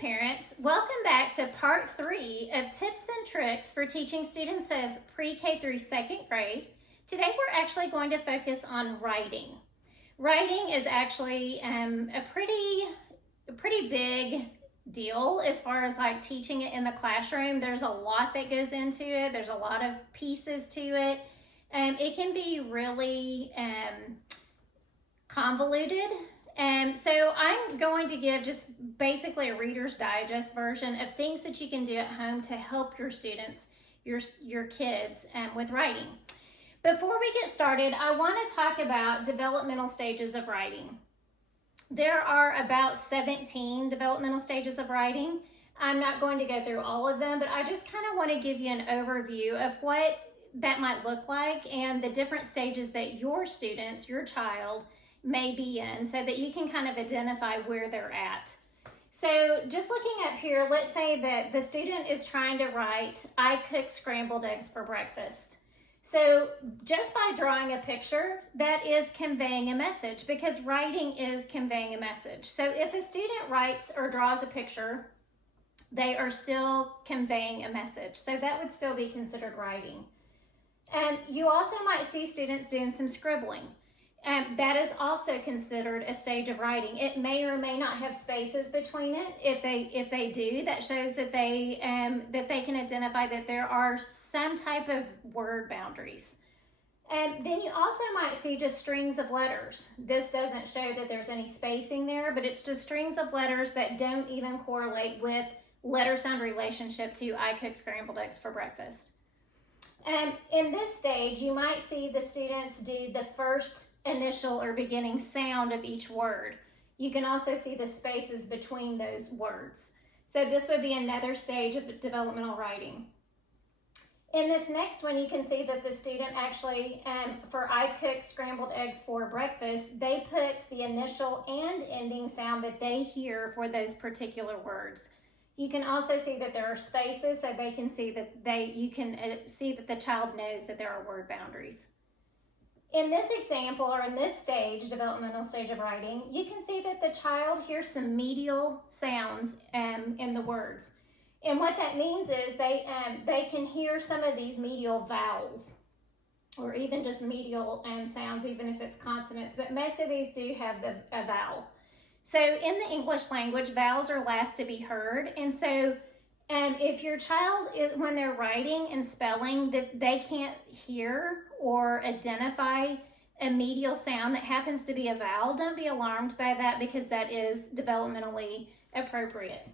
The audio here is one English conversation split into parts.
parents, welcome back to part 3 of tips and tricks for teaching students of pre-K through 2nd grade. Today we're actually going to focus on writing. Writing is actually a pretty big deal as far as like teaching it in the classroom. There's a lot that goes into it. There's a lot of pieces to it. It can be really convoluted. So I'm going to give just basically a Reader's Digest version of things that you can do at home to help your students, your kids with writing. Before we get started, I want to talk about developmental stages of writing. There are about 17 developmental stages of writing. I'm not going to go through all of them, but I just kind of want to give you an overview of what that might look like and the different stages that your students, your child, may be in so that you can kind of identify where they're at. So just looking up here, let's say that the student is trying to write, "I cooked scrambled eggs for breakfast." So just by drawing a picture, that is conveying a message because writing is conveying a message. So if a student writes or draws a picture, they are still conveying a message. So that would still be considered writing. And you also might see students doing some scribbling. That is also considered a stage of writing. It may or may not have spaces between it. If they do, that shows that they can identify that there are some type of word boundaries. And then you also might see just strings of letters. This doesn't show that there's any spacing there, but it's just strings of letters that don't even correlate with letter-sound relationship to "I cooked scrambled eggs for breakfast." And in this stage, you might see the students do the first initial or beginning sound of each word. You can also see the spaces between those words. So this would be another stage of developmental writing. In this next one, you can see that the student actually, for "I cooked scrambled eggs for breakfast," they put the initial and ending sound that they hear for those particular words. You can also see that there are spaces so they can see that you can see that the child knows that there are word boundaries. In this example, or in this stage, developmental stage of writing, you can see that the child hears some medial sounds in the words. And what that means is they can hear some of these medial vowels, or even just medial sounds, even if it's consonants, but most of these do have a vowel. So in the English language, vowels are last to be heard. And so if your child, when they're writing and spelling, that they can't hear or identify a medial sound that happens to be a vowel, don't be alarmed by that because that is developmentally appropriate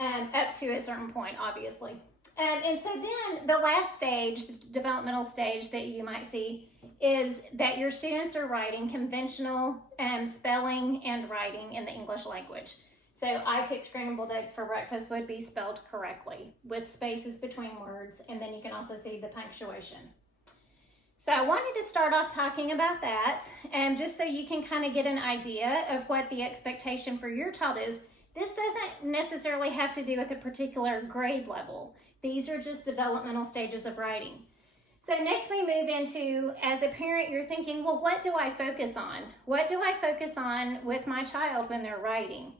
up to a certain point, obviously. And so then the last stage, the developmental stage that you might see is that your students are writing conventional spelling and writing in the English language. So "I cooked scrambled eggs for breakfast" would be spelled correctly with spaces between words, and then you can also see the punctuation. So I wanted to start off talking about that, just so you can kind of get an idea of what the expectation for your child is. This doesn't necessarily have to do with a particular grade level. These are just developmental stages of writing. So next we move into, as a parent, you're thinking, well, what do I focus on? What do I focus on with my child when they're writing?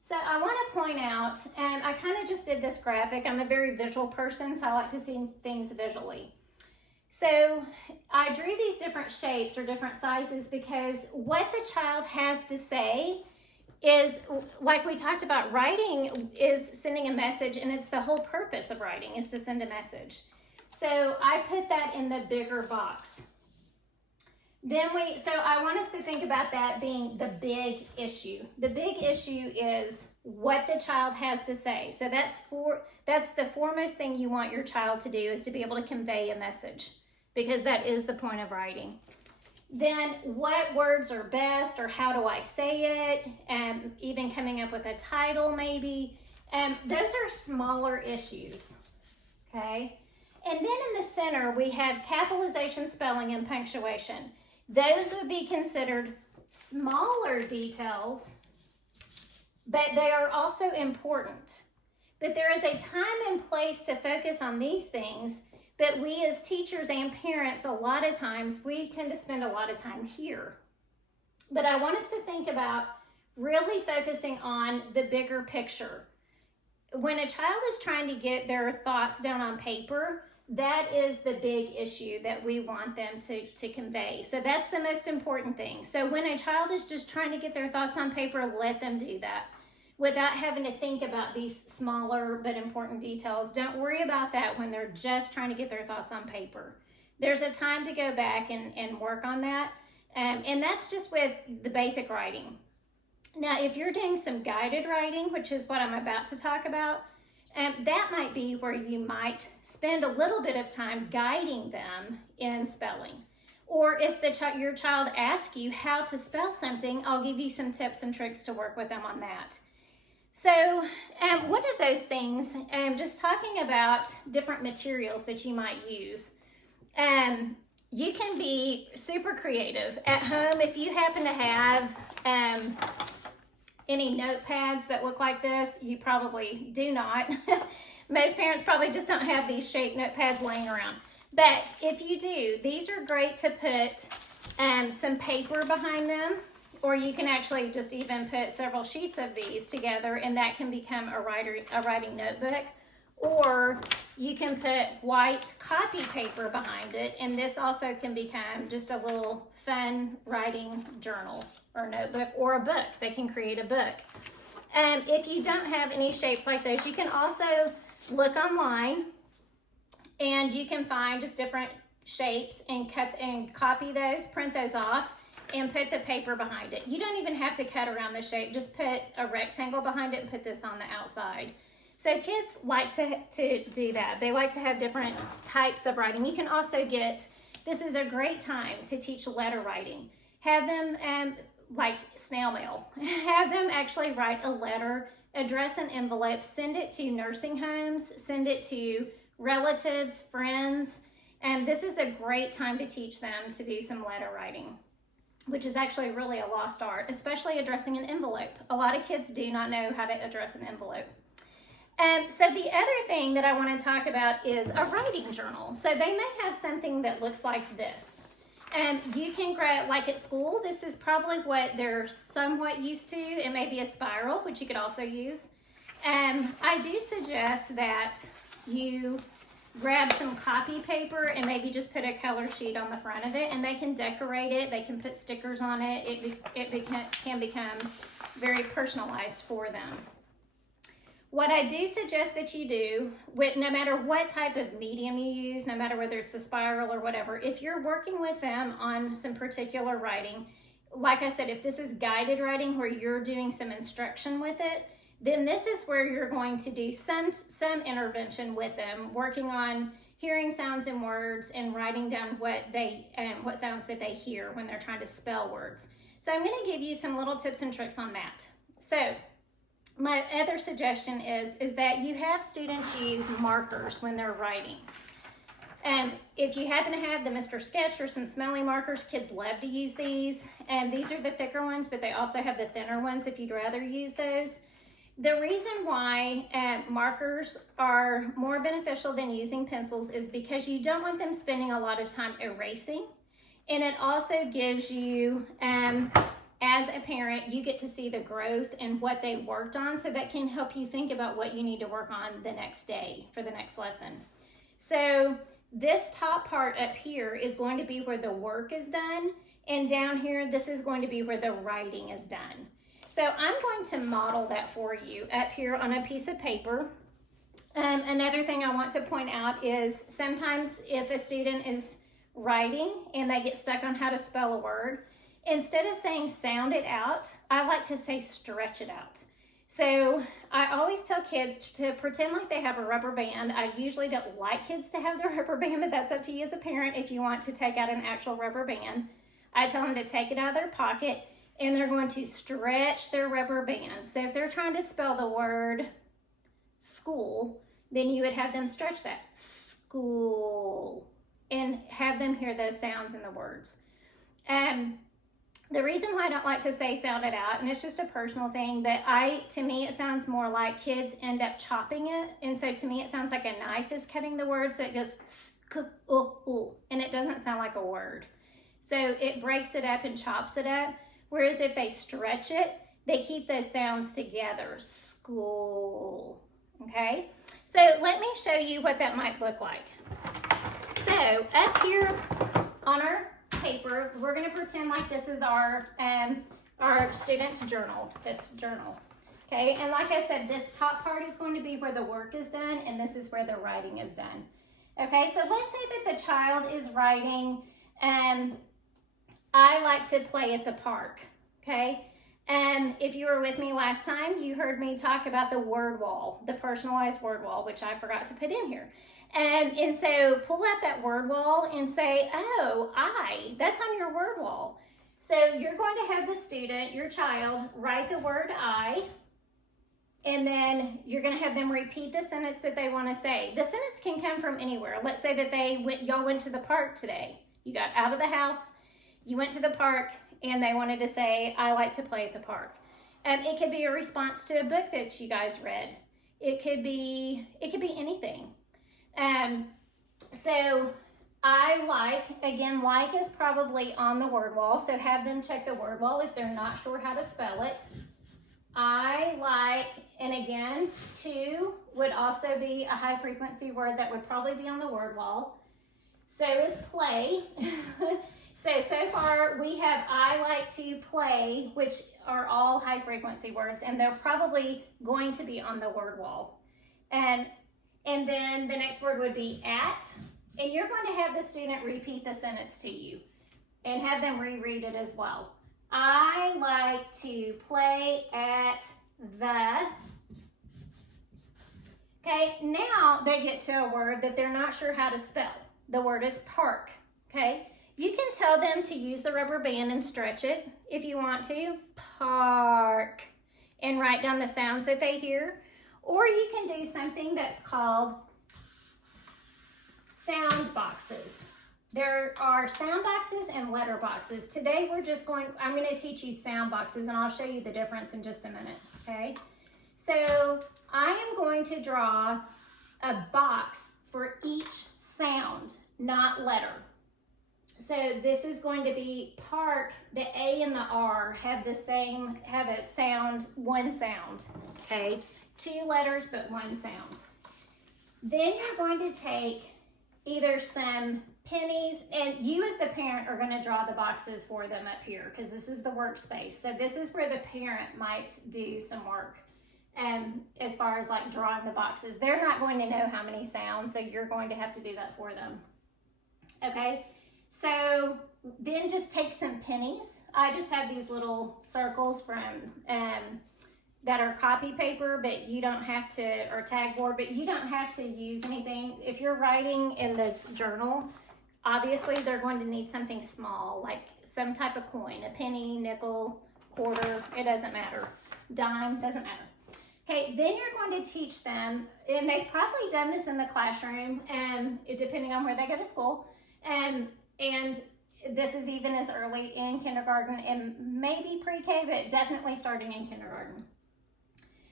So I want to point out, I kind of just did this graphic. I'm a very visual person, so I like to see things visually. So I drew these different shapes or different sizes because what the child has to say is, like we talked about, writing is sending a message, and it's the whole purpose of writing is to send a message. So I put that in the bigger box. So I want us to think about that being the big issue. The big issue is what the child has to say. So that's the foremost thing you want your child to do, is to be able to convey a message, because that is the point of writing. Then what words are best, or how do I say it, even coming up with a title maybe. Those are smaller issues, okay? And then in the center, we have capitalization, spelling, and punctuation. Those would be considered smaller details, but they are also important. But there is a time and place to focus on these things, but we as teachers and parents, a lot of times, we tend to spend a lot of time here. But I want us to think about really focusing on the bigger picture. When a child is trying to get their thoughts down on paper, that is the big issue that we want them to convey. So that's the most important thing. So when a child is just trying to get their thoughts on paper, let them do that without having to think about these smaller but important details. Don't worry about that when they're just trying to get their thoughts on paper. There's a time to go back and work on that. And that's just with the basic writing. Now, if you're doing some guided writing, which is what I'm about to talk about, that might be where you might spend a little bit of time guiding them in spelling. Or if your child asks you how to spell something, I'll give you some tips and tricks to work with them on that. So one of those things, just talking about different materials that you might use, you can be super creative. At home, if you happen to have any notepads that look like this, you probably do not. Most parents probably just don't have these shaped notepads laying around. But if you do, these are great to put some paper behind them, or you can actually just even put several sheets of these together, and that can become a writing notebook. Or you can put white copy paper behind it, and this also can become just a little fun writing journal or notebook or a book. They can create a book. If you don't have any shapes like those, you can also look online and you can find just different shapes and cut and copy those, print those off, and put the paper behind it. You don't even have to cut around the shape. Just put a rectangle behind it and put this on the outside. So kids like to do that. They like to have different types of writing. You can also this is a great time to teach letter writing. Have them, like snail mail, have them actually write a letter, address an envelope, send it to nursing homes, send it to relatives, friends. And this is a great time to teach them to do some letter writing, which is actually really a lost art, especially addressing an envelope. A lot of kids do not know how to address an envelope. So the other thing that I want to talk about is a writing journal. So they may have something that looks like this. You can grab, like at school, this is probably what they're somewhat used to. It may be a spiral, which you could also use. I do suggest that you grab some copy paper and maybe just put a color sheet on the front of it, and they can decorate it. They can put stickers on it. It can become very personalized for them. What I do suggest that you do, no matter what type of medium you use, no matter whether it's a spiral or whatever, if you're working with them on some particular writing, like I said, if this is guided writing where you're doing some instruction with it, then this is where you're going to do some intervention with them, working on hearing sounds and words and writing down what sounds that they hear when they're trying to spell words. So I'm going to give you some little tips and tricks on that. So my other suggestion is that you have students use markers when they're writing. And if you happen to have the Mr. Sketch or some smelly markers, kids love to use these. And these are the thicker ones, but they also have the thinner ones if you'd rather use those. The reason why markers are more beneficial than using pencils is because you don't want them spending a lot of time erasing. And it also gives you, as a parent, you get to see the growth and what they worked on, so that can help you think about what you need to work on the next day for the next lesson. So this top part up here is going to be where the work is done, and down here, this is going to be where the writing is done. So I'm going to model that for you up here on a piece of paper. Another thing I want to point out is sometimes if a student is writing and they get stuck on how to spell a word, instead of saying sound it out, I like to say stretch it out. So I always tell kids to pretend like they have a rubber band. I usually don't like kids to have their rubber band, but that's up to you as a parent if you want to take out an actual rubber band. I tell them to take it out of their pocket and they're going to stretch their rubber band. So if they're trying to spell the word school, then you would have them stretch that, school, and have them hear those sounds in the words. The reason why I don't like to say sound it out, and it's just a personal thing, but to me it sounds more like kids end up chopping it, and so to me it sounds like a knife is cutting the word, so it goes and it doesn't sound like a word. So it breaks it up and chops it up, whereas if they stretch it, they keep those sounds together. School, okay? So let me show you what that might look like. So up here on our paper, we're gonna pretend like this is our student's journal, this journal. Okay, and like I said, this top part is going to be where the work is done, and this is where the writing is done. Okay, so let's say that the child is writing, I like to play at the park, okay? If you were with me last time, you heard me talk about the word wall, the personalized word wall, which I forgot to put in here. And so pull out that word wall and say, oh, that's on your word wall. So you're going to have the student, your child, write the word I, and then you're going to have them repeat the sentence that they want to say. The sentence can come from anywhere. Let's say that y'all went to the park today. You got out of the house, you went to the park, and they wanted to say, I like to play at the park. It could be a response to a book that you guys read. It could be anything. So I like, again, like is probably on the word wall, so have them check the word wall if they're not sure how to spell it. I like, and again, to would also be a high frequency word that would probably be on the word wall. So is play. So far we have I like to play, which are all high frequency words, and they're probably going to be on the word wall. And then the next word would be at, and you're going to have the student repeat the sentence to you and have them reread it as well. I like to play at the, okay, now they get to a word that they're not sure how to spell. The word is park, okay? You can tell them to use the rubber band and stretch it if you want to, park, and write down the sounds that they hear. Or you can do something that's called sound boxes. There are sound boxes and letter boxes. Today I'm going to teach you sound boxes, and I'll show you the difference in just a minute, okay? So I am going to draw a box for each sound, not letter. So this is going to be park. The A and the R have a sound, one sound, okay? 2 letters, but 1 sound. Then you're going to take either some pennies, and you as the parent are going to draw the boxes for them up here because this is the workspace. So this is where the parent might do some work as far as like drawing the boxes. They're not going to know how many sounds, so you're going to have to do that for them. Okay, so then just take some pennies. I just have these little circles from that are copy paper, but you don't have to, or tag board, but you don't have to use anything. If you're writing in this journal, obviously they're going to need something small, like some type of coin, a penny, nickel, quarter, it doesn't matter. Dime, doesn't matter. Okay, then you're going to teach them, and they've probably done this in the classroom, depending on where they go to school, and this is even as early in kindergarten and maybe pre-K, but definitely starting in kindergarten.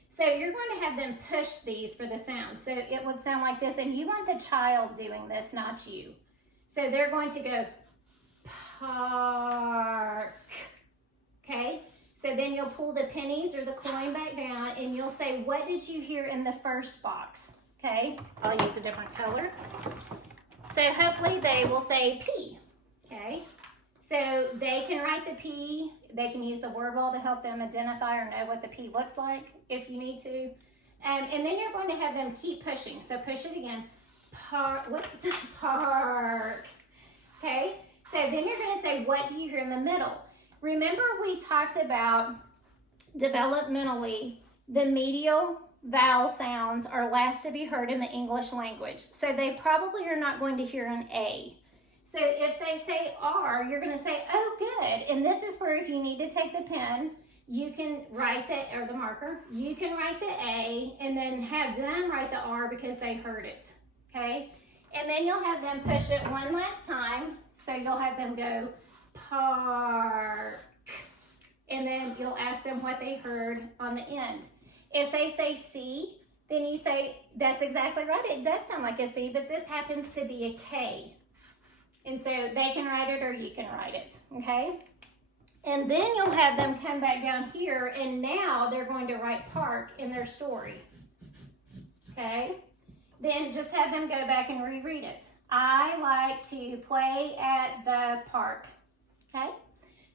So you're going to have them push these for the sound. So it would sound like this, and you want the child doing this, not you. So they're going to go park, okay? So then you'll pull the pennies or the coin back down, and you'll say, what did you hear in the first box, okay? I'll use a different color. So hopefully they will say P, okay? So they can write the P, they can use the word wall to help them identify or know what the P looks like if you need to. And then you're going to have them keep pushing. So push it again, park, okay? So then you're gonna say, what do you hear in the middle? Remember we talked about developmentally, the medial vowel sounds are last to be heard in the English language. So they probably are not going to hear an A. So if they say R, you're going to say, oh, good. And this is where if you need to take the pen, you can write or the marker, you can write the A and then have them write the R because they heard it, okay? And then you'll have them push it one last time. So you'll have them go park. And then you'll ask them what they heard on the end. If they say C, then you say, that's exactly right. It does sound like a C, but this happens to be a K. And so they can write it or you can write it, okay? And then you'll have them come back down here, and now they're going to write park in their story. Okay? Then just have them go back and reread it. I like to play at the park. Okay?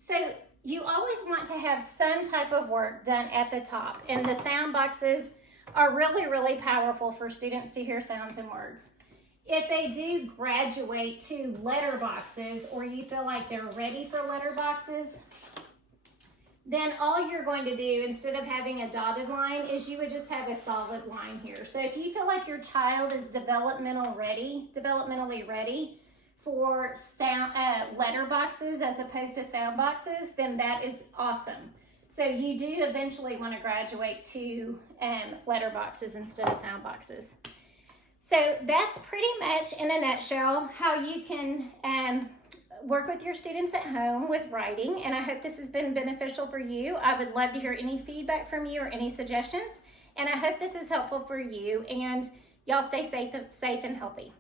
So you always want to have some type of work done at the top. And the sound boxes are really, really powerful for students to hear sounds and words. If they do graduate to letter boxes, or you feel like they're ready for letter boxes, then all you're going to do, instead of having a dotted line, is you would just have a solid line here. So if you feel like your child is developmentally ready for sound letter boxes as opposed to sound boxes, then that is awesome. So you do eventually want to graduate to letter boxes instead of sound boxes. So that's pretty much in a nutshell how you can work with your students at home with writing, and I hope this has been beneficial for you. I would love to hear any feedback from you or any suggestions, and I hope this is helpful for you, and y'all stay safe and healthy.